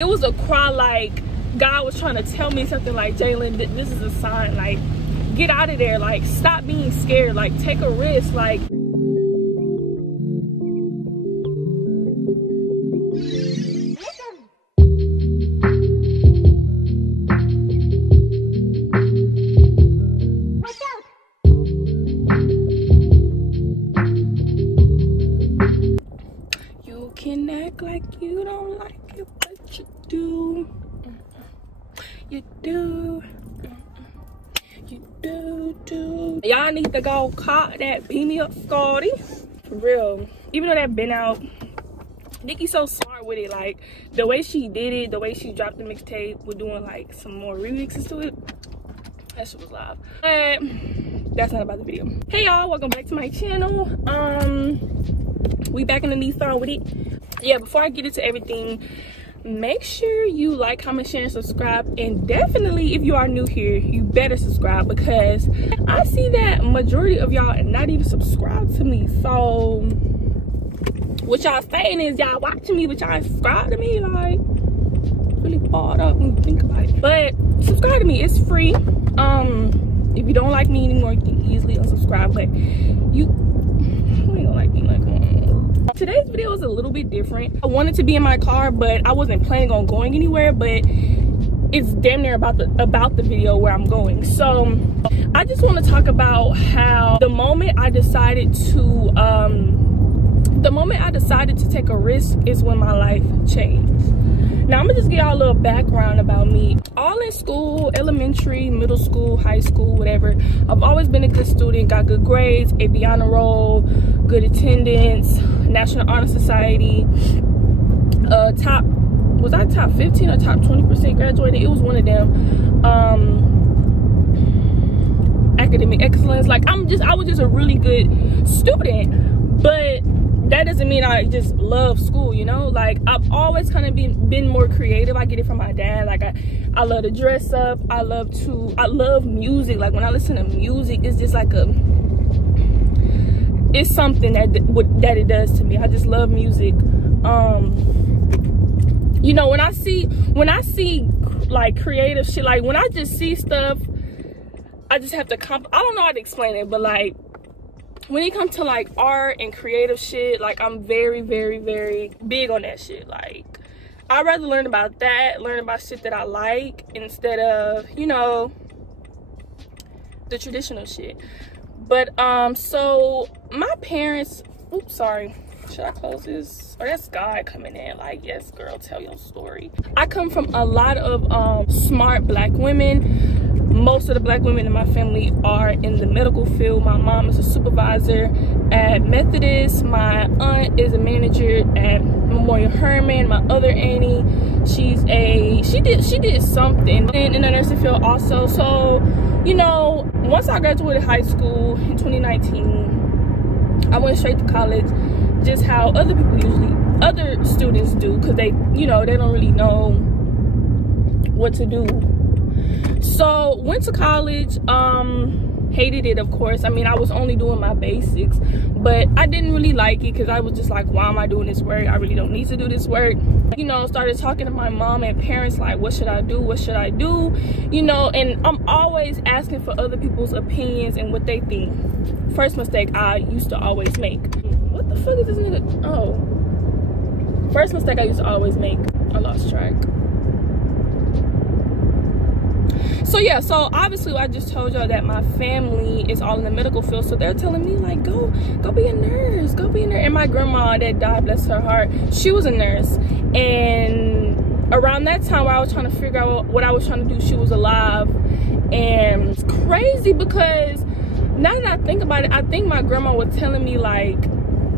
It was a cry like God was trying to tell me something, like, Jalen, this is a sign, like, get out of there, like, stop being scared, like, take a risk, like. You can act like you don't like it, but you do. You do. You do. Y'all need to go caught that beat me up Scotty. For real. Even though that been out, Nicki's so smart with it. Like, the way she did it, the way she dropped the mixtape, we're doing like some more remixes to it. That shit was live. But that's not about the video. Hey y'all, welcome back to my channel. We back in the Nissan with it. Yeah, before I get into everything, make sure you like, comment, share, and subscribe. And definitely, if you are new here, you better subscribe, because I see that majority of y'all not even subscribed to me. So what y'all saying is y'all watching me, but y'all ain't subscribed to me. Like, really balled up when you think about it. But subscribe to me, it's free. If you don't like me anymore, you can easily unsubscribe. But you ain't gonna like me, like, today's video is a little bit different. I wanted to be in my car, but I wasn't planning on going anywhere, but it's damn near about the video where I'm going. So I just want to talk about how the moment I decided to take a risk is when my life changed. Now I'm gonna just give y'all a little background about me. All in school, elementary, middle school, high school, whatever, I've always been a good student, got good grades, AP honor roll, good attendance, National Honor Society, was I top 15 or top 20% graduated? It was one of them. Academic excellence. Like, I was just a really good student, but that doesn't mean I just love school, you know? Like, I've always kind of been more creative. I get it from my dad. Like, I love to dress up. I love music. Like, when I listen to music, it's just like it's something that it does to me. I just love music. You know, when I see like creative shit, like when I just see stuff, I just have to I don't know how to explain it, but like when it comes to like art and creative shit, like I'm very, very, very big on that shit. Like, I'd rather learn about shit that I like, instead of, you know, the traditional shit. But so my parents, oops, sorry, should I close this? Oh, that's God coming in. Like, yes girl, tell your story. I come from a lot of smart black women. Most of the black women in my family are in the medical field. My mom is a supervisor at Methodist. My aunt is a manager at Memorial Hermann. My other auntie, she did something in the nursing field also. So, you know, once I graduated high school in 2019, I went straight to college, just how other students do, because they, you know, they don't really know what to do. So went to college, hated it, of course. I mean, I was only doing my basics, but I didn't really like it, because I was just like, why am I doing this work? I really don't need to do this work. You know, started talking to my mom and parents, like, what should I do? What should I do? You know, and I'm always asking for other people's opinions and what they think. First mistake I used to always make. What the fuck is this nigga? Oh. First mistake I used to always make. I lost track. So yeah, so obviously I just told y'all that my family is all in the medical field, so they're telling me like, go be a nurse, go be a nurse. And my grandma that died, bless her heart, she was a nurse. And around that time where I was trying to figure out what I was trying to do, she was alive. And it's crazy, because now that I think about it, I think my grandma was telling me, like,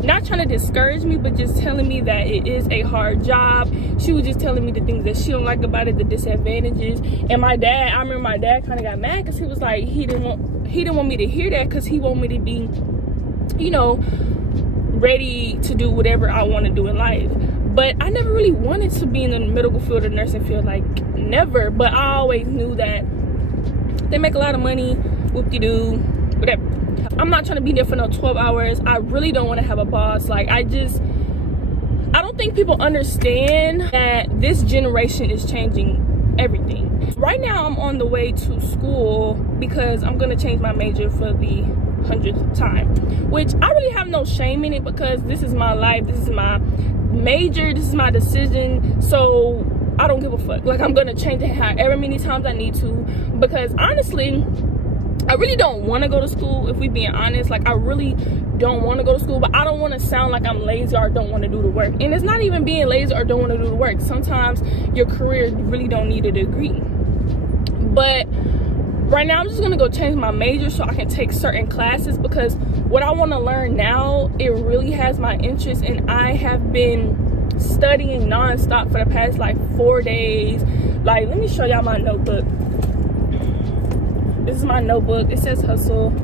not trying to discourage me, but just telling me that it is a hard job. She was just telling me the things that she don't like about it, the disadvantages. And my dad, I remember my dad kind of got mad, because he was like, he didn't want me to hear that, because he wanted me to be, you know, ready to do whatever I want to do in life. But I never really wanted to be in the medical field or nursing field, like, never. But I always knew that they make a lot of money, whoop-de-doo, whatever. I'm not trying to be there for no 12 hours. I really don't want to have a boss. Like, I don't think people understand that this generation is changing everything. Right now I'm on the way to school because I'm gonna change my major for the 100th time, which I really have no shame in it because this is my life, this is my major, this is my decision, so I don't give a fuck. Like, I'm gonna change it however many times I need to, because honestly I really don't want to go to school. If we being honest, like, I really don't want to go to school, but I don't want to sound like I'm lazy or don't want to do the work. And it's not even being lazy or don't want to do the work. Sometimes your career really don't need a degree. But right now I'm just gonna go change my major so I can take certain classes, because what I want to learn now, it really has my interest, and I have been studying non-stop for the past like 4 days. Like, let me show y'all my notebook. This is my notebook. It says hustle. Hold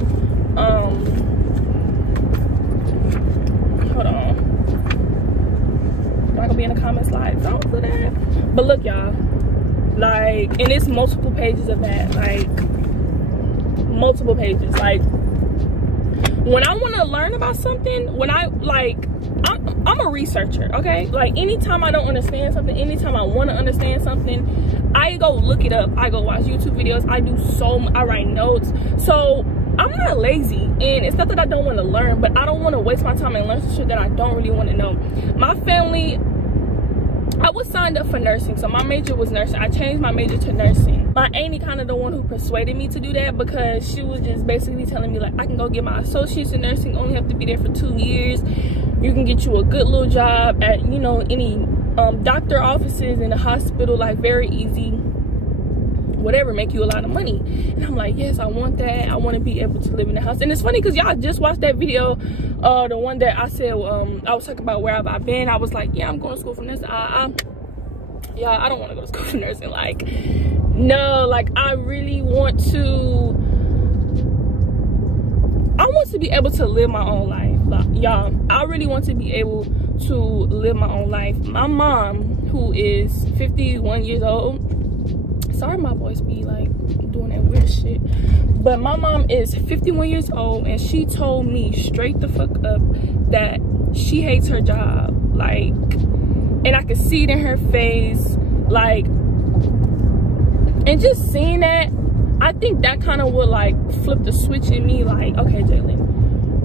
on. Y'all gonna be in the comments like, don't do that. But look, y'all, like, and it's multiple pages of that, like multiple pages. Like, when I want to learn about something, when I like, I'm a researcher, okay? Like, anytime I don't understand something, anytime I want to understand something, I go look it up. I go watch YouTube videos. I write notes. So I'm not lazy, and it's not that I don't want to learn, but I don't want to waste my time and learn some shit that I don't really want to know. My family, I was signed up for nursing, so my major was nursing. I changed my major to nursing. My auntie kind of the one who persuaded me to do that, because she was just basically telling me, like, I can go get my associates in nursing, only have to be there for 2 years. You can get you a good little job at, you know, any doctor offices in the hospital, like, very easy, whatever, make you a lot of money. And I'm like, yes, I want that. I want to be able to live in the house. And it's funny because y'all just watched that video, the one that I said, I was talking about where have I been. I was like, yeah, I'm going to school for nursing. Yeah, I don't want to go to school for nursing. Like, no, like, I really want to, be able to live my own life. Like, y'all, I really want to be able to live my own life. My mom, who is 51 years old, sorry my voice be like doing that weird shit, but my mom is 51 years old, and she told me straight the fuck up that she hates her job. Like, and I could see it in her face, like, and just seeing that, I think that kind of would like flip the switch in me, like, okay, Jalen,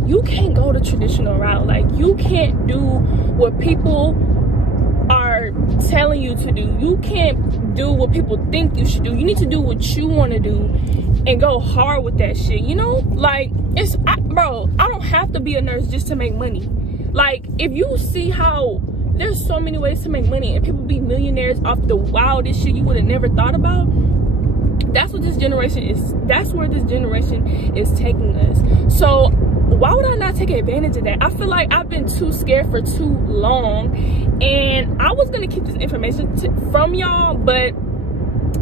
you can't go the traditional route. Like, you can't do what people are telling you to do. You can't do what people think you should do. You need to do what you want to do and go hard with that shit, you know? Like, bro, I don't have to be a nurse just to make money. Like, if you see how there's so many ways to make money and people be millionaires off the wildest shit you would have never thought about, that's what this generation is. That's where this generation is taking us. So why would I not take advantage of that? I feel like I've been too scared for too long, and I was gonna keep this information from y'all, but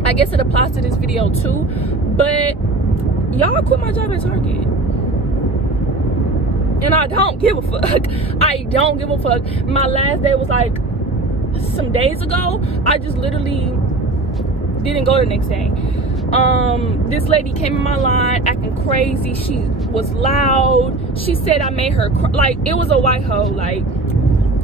I guess it applies to this video too. But y'all, quit my job at Target, and I don't give a fuck. I don't give a fuck. My last day was like some days ago. I just literally didn't go the next day. This lady came in my line acting crazy. She was loud. She said I made her cry. Like, it was a white hoe. Like,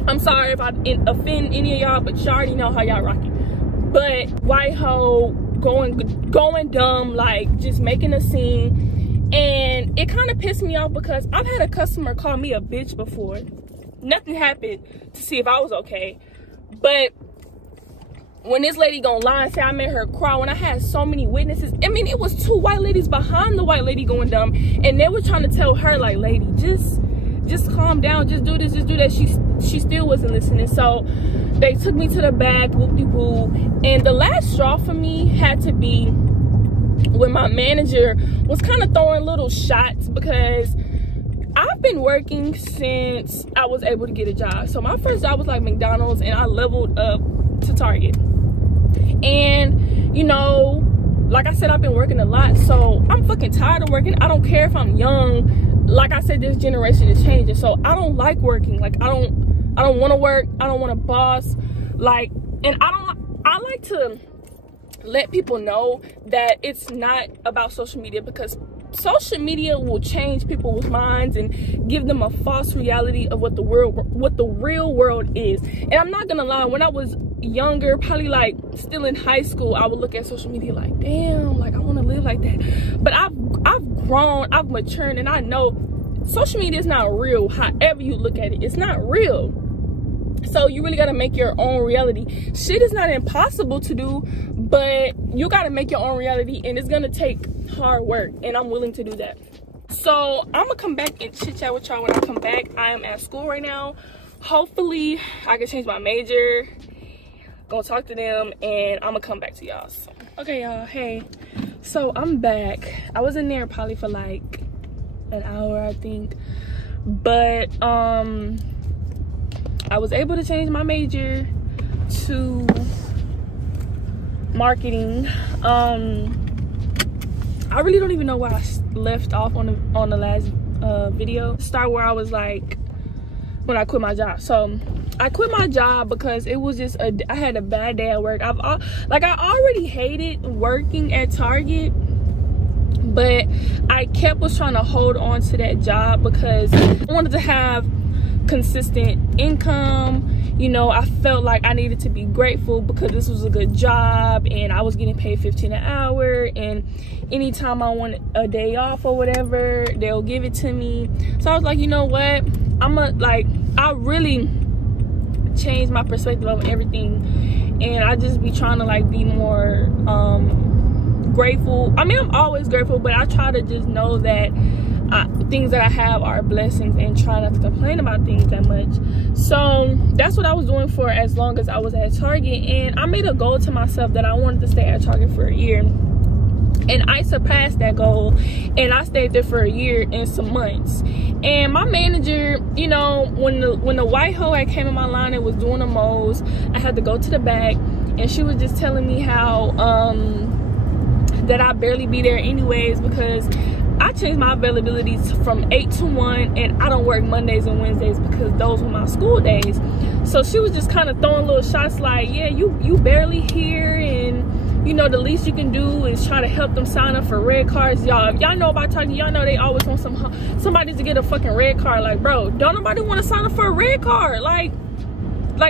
I'm sorry if I offend any of y'all, but y'all already know how y'all rock it. But white hoe, going dumb, like, just making a scene. And it kind of pissed me off because I've had a customer call me a bitch before. Nothing happened to see if I was okay. But when this lady gonna lie and say I made her cry, when I had so many witnesses, I mean, it was 2 white ladies behind the white lady going dumb, and they were trying to tell her, like, lady, just calm down, just do this, just do that. She still wasn't listening. So they took me to the back, whoop-de-woo. And the last straw for me had to be when my manager was kind of throwing little shots, because I've been working since I was able to get a job. So my first job was like McDonald's, and I leveled up to Target. And, you know, like I said, I've been working a lot, so I'm fucking tired of working. I don't care if I'm young. Like I said, this generation is changing, so I don't like working. Like, I don't want to work. I don't want to boss. Like, and I like to let people know that it's not about social media, because social media will change people's minds and give them a false reality of what the real world is. And I'm not gonna lie, when I was younger, probably like still in high school, I would look at social media like, damn, like I want to live like that. But I've grown, I've matured, and I know social media is not real. However you look at it, it's not real. So you really got to make your own reality. Shit is not impossible to do, but you got to make your own reality, and it's gonna take hard work, and I'm willing to do that. So I'm gonna come back and chit chat with y'all when I come back. I am at school right now. Hopefully I can change my major, gonna talk to them, and I'm gonna come back to y'all. So, okay y'all, hey, so I'm back. I was in there probably for like an hour, I think, but I was able to change my major to marketing. I really don't even know where I left off on the last video. Start where I was like, when I quit my job. So I quit my job because it was just I had a bad day at work. I already hated working at Target, but I was trying to hold on to that job because I wanted to have consistent income. You know, I felt like I needed to be grateful because this was a good job and I was getting paid $15 an hour, and anytime I want a day off or whatever, they'll give it to me. So I was like, you know what, I really changed my perspective of everything, and I just be trying to like be more grateful. I mean, I'm always grateful, but I try to just know that things that I have are blessings and try not to complain about things that much. So that's what I was doing for as long as I was at Target, and I made a goal to myself that I wanted to stay at Target for a year, and I surpassed that goal, and I stayed there for a year and some months. And my manager, you know, when the white hoe had came in my line and was doing the mows, I had to go to the back, and she was just telling me how that I barely be there anyways because I changed my availability from 8 to 1, and I don't work Mondays and Wednesdays because those were my school days. So she was just kind of throwing little shots like, yeah, you barely here, and you know, the least you can do is try to help them sign up for red cards. Y'all, if y'all know about Target, y'all know they always want somebody to get a fucking red card. Like, bro, don't nobody want to sign up for a red card. Like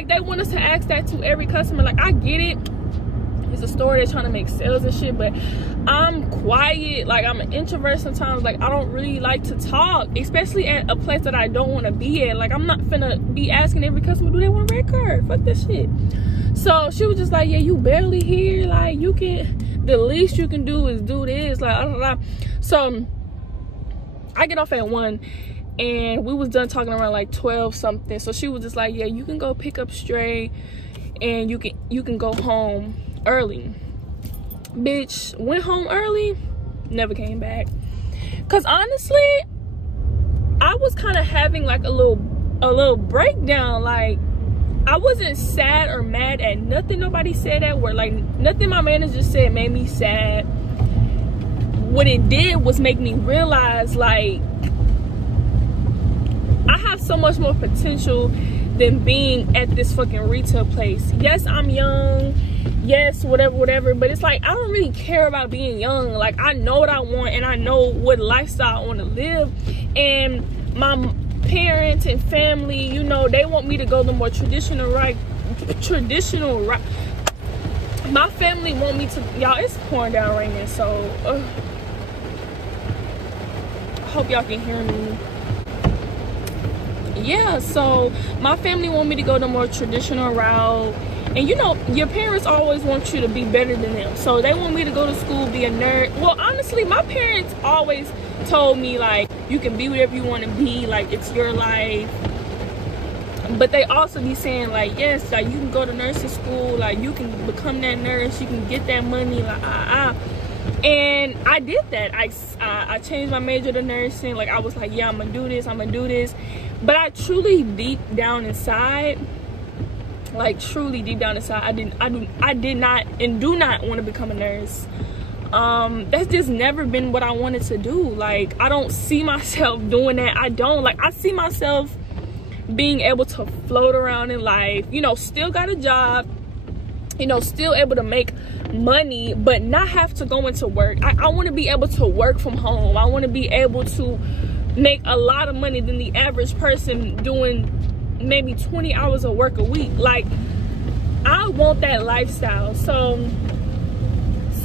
they want us to ask that to every customer. Like, I get it, it's a store, they're trying to make sales and shit, but I'm quiet. Like, I'm an introvert sometimes. Like, I don't really like to talk, especially at a place that I don't want to be at. Like, I'm not finna be asking every customer, do they want a red card? Fuck that shit. So she was just like, yeah, you barely here, like, you can, the least you can do is do this, like, blah, blah, blah. So I get off at 1, and we was done talking around like 12 something. So she was just like, yeah, you can go pick up Stray, and you can go home early. Bitch, went home early, never came back. Cause honestly, I was kind of having like a little breakdown. Like, I wasn't sad or mad at nothing nobody said at work. Like, nothing my manager said made me sad. What it did was make me realize, like, I have so much more potential than being at this fucking retail place. Yes, I'm young, yes, whatever, but it's like, I don't really care about being young. Like, I know what I want, and I know what lifestyle I want to live. And my parents and family, you know, they want me to go the more traditional route. My family want me to, y'all, it's pouring down raining, so I hope y'all can hear me. Yeah, so my family want me to go the more traditional route. And you know, your parents always want you to be better than them, so they want me to go to school, be a nerd. Well, honestly, my parents always told me, like, you can be whatever you want to be, like, it's your life. But they also be saying, like, yes, like, you can go to nursing school, like, you can become that nurse, you can get that money, like, and I did that. I changed my major to nursing. Like, I was like, yeah, I'm gonna do this. But I truly, deep down inside, like, truly deep down inside, I did not and do not want to become a nurse. That's just never been what I wanted to do. Like, I don't see myself doing that. I see myself being able to float around in life, you know, still got a job, you know, still able to make money but not have to go into work. I want to be able to work from home. I want to be able to make a lot of money than the average person doing maybe 20 hours of work a week. Like, I want that lifestyle. So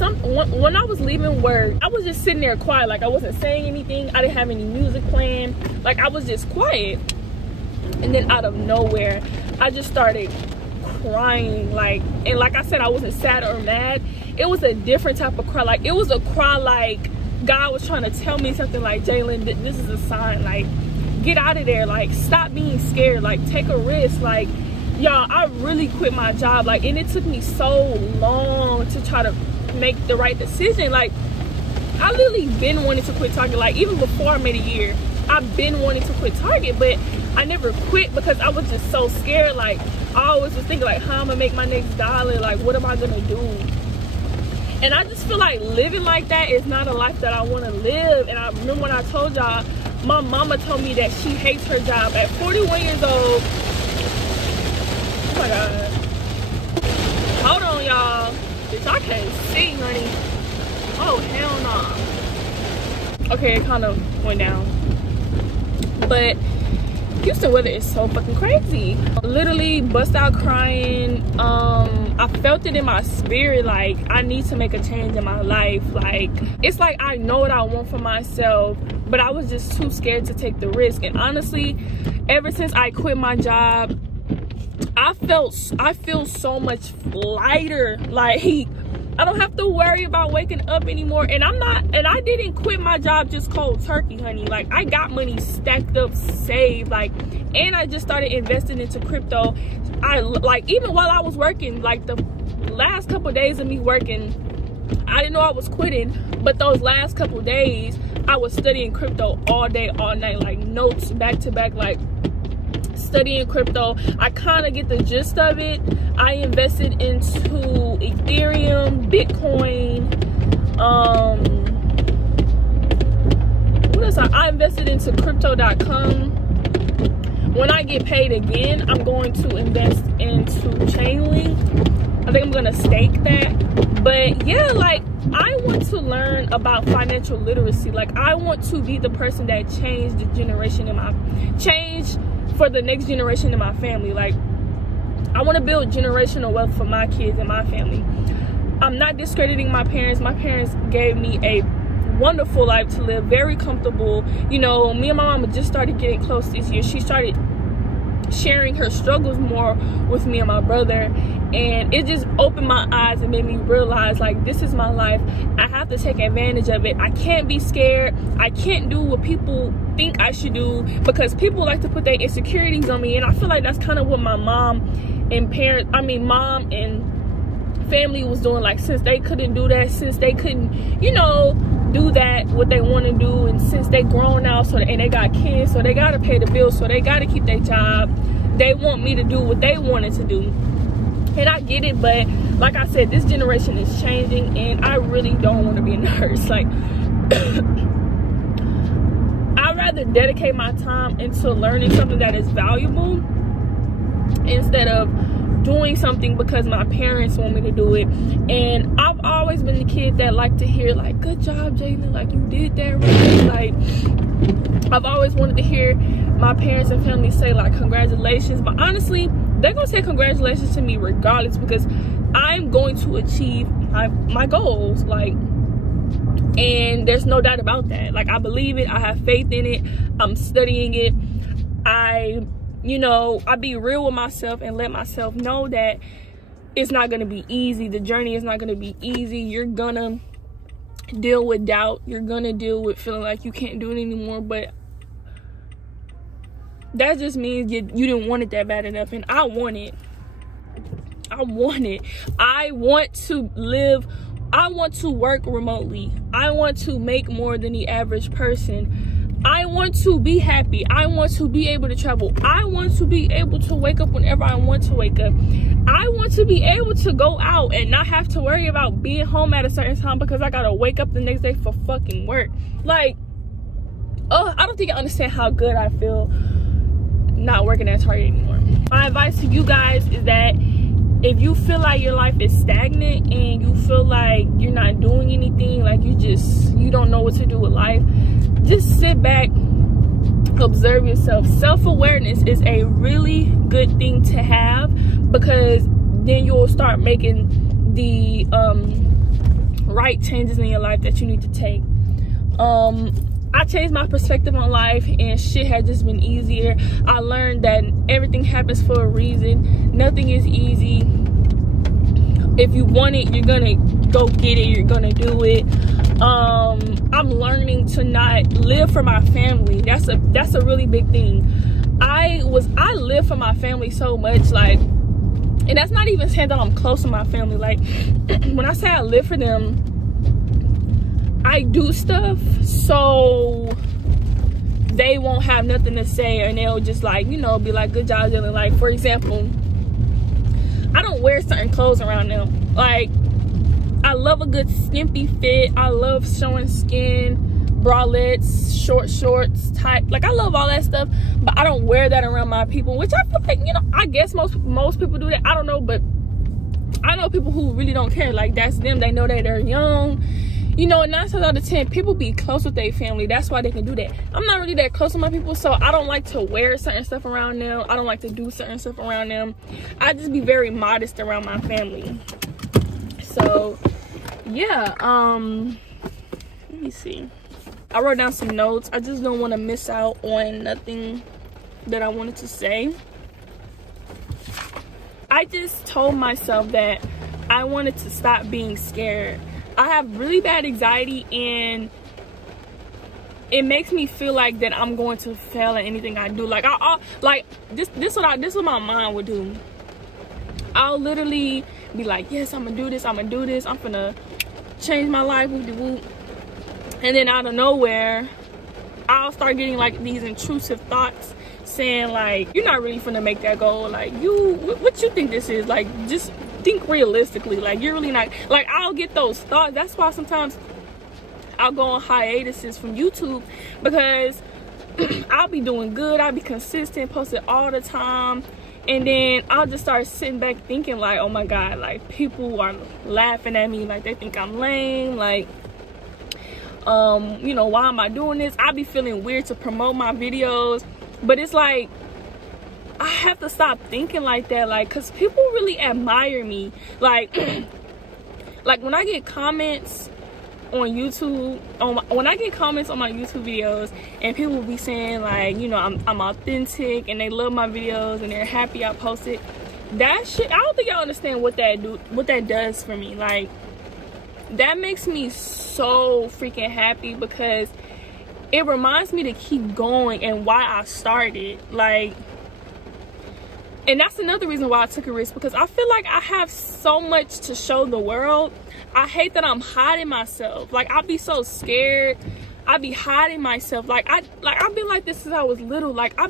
when I was leaving work, I was just sitting there quiet. Like, I wasn't saying anything. I didn't have any music playing. Like, I was just quiet. And then out of nowhere, I just started crying. Like, and like I said, I wasn't sad or mad. It was a different type of cry. Like, it was a cry like God was trying to tell me something, like, Jalen, this is a sign. Like, get out of there. Like, stop being scared. Like, take a risk. Like, y'all, I really quit my job. Like, and it took me so long to try to make the right decision. Like, I literally been wanting to quit Target. Like, even before I made a year, I've been wanting to quit Target, but I never quit because I was just so scared. Like, I always was thinking, like, how I'm gonna make my next dollar? Like, what am I gonna do? And I just feel like living like that is not a life that I want to live. And I remember when I told y'all, my mama told me that she hates her job at 41 years old. Oh my God. Hold on, y'all. Bitch, I can't see, honey. Oh, hell no. Okay, it kind of went down. But Houston weather is so fucking crazy. Literally bust out crying. I felt it in my spirit. Like, I need to make a change in my life. Like, it's like I know what I want for myself, but I was just too scared to take the risk. And honestly, ever since I quit my job, I feel so much lighter. Like, I don't have to worry about waking up anymore. And I didn't quit my job just cold turkey, honey. Like, I got money stacked up, saved, like, and I just started investing into crypto. Like, even while I was working, like, the last couple of days of me working, I didn't know I was quitting, but those last couple of days, I was studying crypto all day, all night, like, notes back to back, like, studying crypto. I kind of get the gist of it. I invested into Ethereum, Bitcoin, what else? I invested into crypto.com. When I get paid again, I'm going to invest into Chainlink. I think I'm gonna stake that. But yeah, like, I want to learn about financial literacy. Like, I want to be the person that changed the generation change for the next generation in my family. Like, I want to build generational wealth for my kids and my family. I'm not discrediting my parents. My parents gave me a wonderful life to live, very comfortable. You know, me and my mama just started getting close this year. She started sharing her struggles more with me and my brother, and it just opened my eyes and made me realize, like, this is my life. I have to take advantage of it. I can't be scared. I can't do what people think I should do, because people like to put their insecurities on me, and I feel like that's kind of what my mom and family was doing. Like, since they couldn't do that, since they couldn't, you know, do that what they want to do, and since they grown now, and they got kids, so they gotta pay the bills, so they gotta keep their job, they want me to do what they wanted to do. And I get it, but like I said, this generation is changing, and I really don't want to be a nurse. Like, I'd rather dedicate my time into learning something that is valuable instead of doing something because my parents want me to do it. And I've always been the kid that liked to hear, like, good job, Jalen, like, you did that right. Like, I've always wanted to hear my parents and family say, like, congratulations. But honestly, they're gonna say congratulations to me regardless, because I'm going to achieve my goals. Like, and there's no doubt about that. Like, I believe it. I have faith in it. I'm studying it. You know, I be real with myself and let myself know that it's not going to be easy. The journey is not going to be easy. You're going to deal with doubt. You're going to deal with feeling like you can't do it anymore. But that just means you didn't want it that bad enough. And I want it. I want it. I want to live. I want to work remotely. I want to make more than the average person. I want to be happy. I want to be able to travel. I want to be able to wake up whenever I want to wake up. I want to be able to go out and not have to worry about being home at a certain time because I gotta wake up the next day for fucking work. Like, oh, I don't think you understand how good I feel not working at Target anymore. My advice to you guys is that if you feel like your life is stagnant and you feel like you're not doing anything, like you don't know what to do with life, just sit back, observe yourself. Self-awareness is a really good thing to have, because then you'll start making the right changes in your life that you need to take. I changed my perspective on life and shit has just been easier. I learned that everything happens for a reason. Nothing is easy. If you want it, you're gonna go get it. You're gonna do it. I'm learning to not live for my family. That's a really big thing. I live for my family so much, like, and that's not even saying that I'm close to my family. Like, when I say I live for them, I do stuff so they won't have nothing to say, and they'll just, like, you know, be like, good job, Dylan. Like, for example, I don't wear certain clothes around them. Like, I love a good skimpy fit. I love showing skin, bralettes, short shorts, tight. Like, I love all that stuff, but I don't wear that around my people, which I feel like, you know, I guess most people do that. I don't know, but I know people who really don't care. Like, that's them. They know that they're young. You know, 9 times out of 10, people be close with their family. That's why they can do that. I'm not really that close to my people, so I don't like to wear certain stuff around them. I don't like to do certain stuff around them. I just be very modest around my family. So, yeah, let me see. I wrote down some notes. I just don't want to miss out on nothing that I wanted to say. I just told myself that I wanted to stop being scared. I have really bad anxiety, and it makes me feel like that I'm going to fail at anything I do. Like, this is what my mind would do. I'll literally be like, yes, I'm gonna do this, I'm gonna change my life, whoop-de-whoop. And then out of nowhere, I'll start getting like these intrusive thoughts saying like, you're not really finna make that goal. Like, what you think this is? Like, just think realistically. Like, you're really not. Like, I'll get those thoughts. That's why sometimes I'll go on hiatuses from YouTube, because I'll be doing good, I'll be consistent, posting all the time, and then I'll just start sitting back thinking like, oh my god, like, people are laughing at me, like, they think I'm lame, like, you know, why am I doing this? I'll be feeling weird to promote my videos, but it's like, I have to stop thinking like that, like, because people really admire me. Like, like when I get comments on YouTube, when I get comments on my YouTube videos, and people will be saying like, you know, I'm authentic, and they love my videos, and they're happy I posted that shit. I don't think y'all understand what that does for me. Like, that makes me so freaking happy, because it reminds me to keep going and why I started. Like, and that's another reason why I took a risk, because I feel like I have so much to show the world. I hate that I'm hiding myself. Like, I'll be so scared. I'll be hiding myself. Like, I've been like this since I was little. Like, I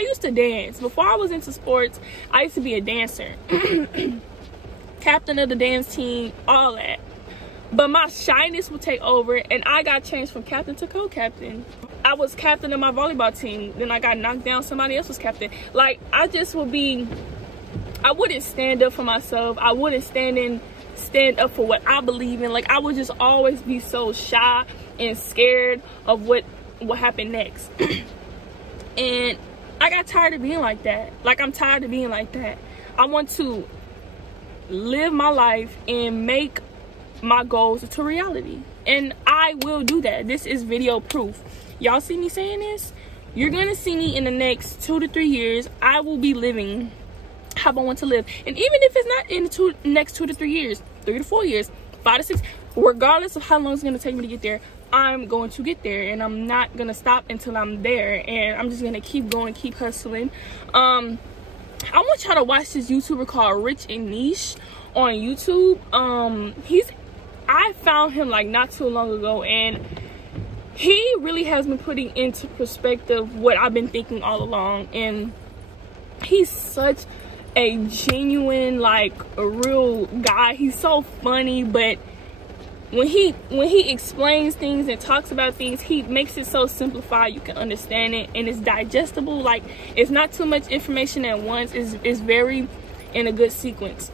used to dance. Before I was into sports, I used to be a dancer. Captain of the dance team, all that. But my shyness would take over, and I got changed from captain to co-captain. I was captain of my volleyball team, then I got knocked down, somebody else was captain. Like, I wouldn't stand up for myself. I wouldn't stand up for what I believe in. Like, I would just always be so shy and scared of what happened next. And I got tired of being like that. Like, I'm tired of being like that. I want to live my life and make my goals into reality, and I will do that. This is video proof. Y'all see me saying this? You're gonna see me in the next 2 to 3 years. I will be living how I want to live, and even if it's not in the next 2 to 3 years, 3 to 4 years, 5 to 6, regardless of how long it's gonna take me to get there, I'm going to get there, and I'm not gonna stop until I'm there, and I'm just gonna keep going, keep hustling. I want y'all to watch this YouTuber called Rich and Niche on YouTube. I found him like not too long ago, and he really has been putting into perspective what I've been thinking all along, and he's such a genuine, like, a real guy. He's so funny, but when he explains things and talks about things, he makes it so simplified you can understand it, and it's digestible. Like, it's not too much information at once. It's very in a good sequence.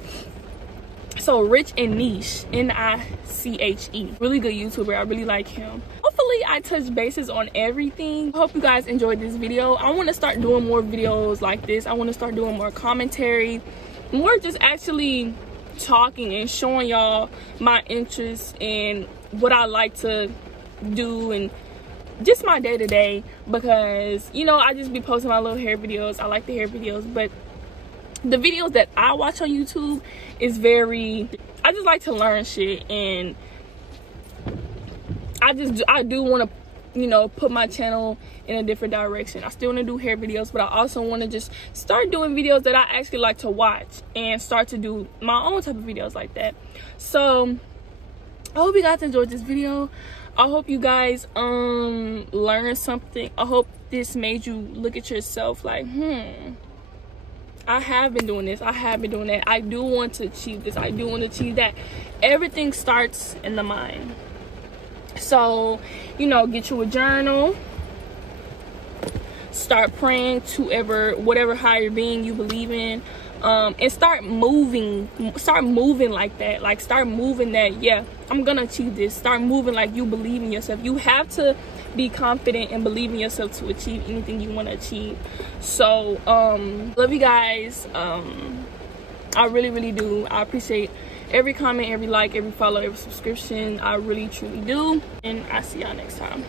So Rich and Niche, N-I-C-H-E, really good YouTuber. I really like him. Hopefully I touch bases on everything. Hope you guys enjoyed this video. I want to start doing more videos like this. I want to start doing more commentary, more just actually talking and showing y'all my interests and what I like to do and just my day-to-day, because you know, I just be posting my little hair videos. I like the hair videos, but the videos that I watch on YouTube is very, I just like to learn shit, and I do want to, you know, put my channel in a different direction. I still want to do hair videos, but I also want to just start doing videos that I actually like to watch and start to do my own type of videos like that. So I hope you guys enjoyed this video. I hope you guys learned something. I hope this made you look at yourself like, I have been doing this, I have been doing that, I do want to achieve this, I do want to achieve that. Everything starts in the mind. So, you know, get you a journal, start praying to whatever higher being you believe in, and start moving like that. Like, start moving that, yeah, I'm gonna achieve this. Start moving like you believe in yourself. You have to be confident and believe in yourself to achieve anything you want to achieve. So love you guys. I really do. I appreciate every comment, every like, every follow, every subscription. I really truly do, and I'll see y'all next time.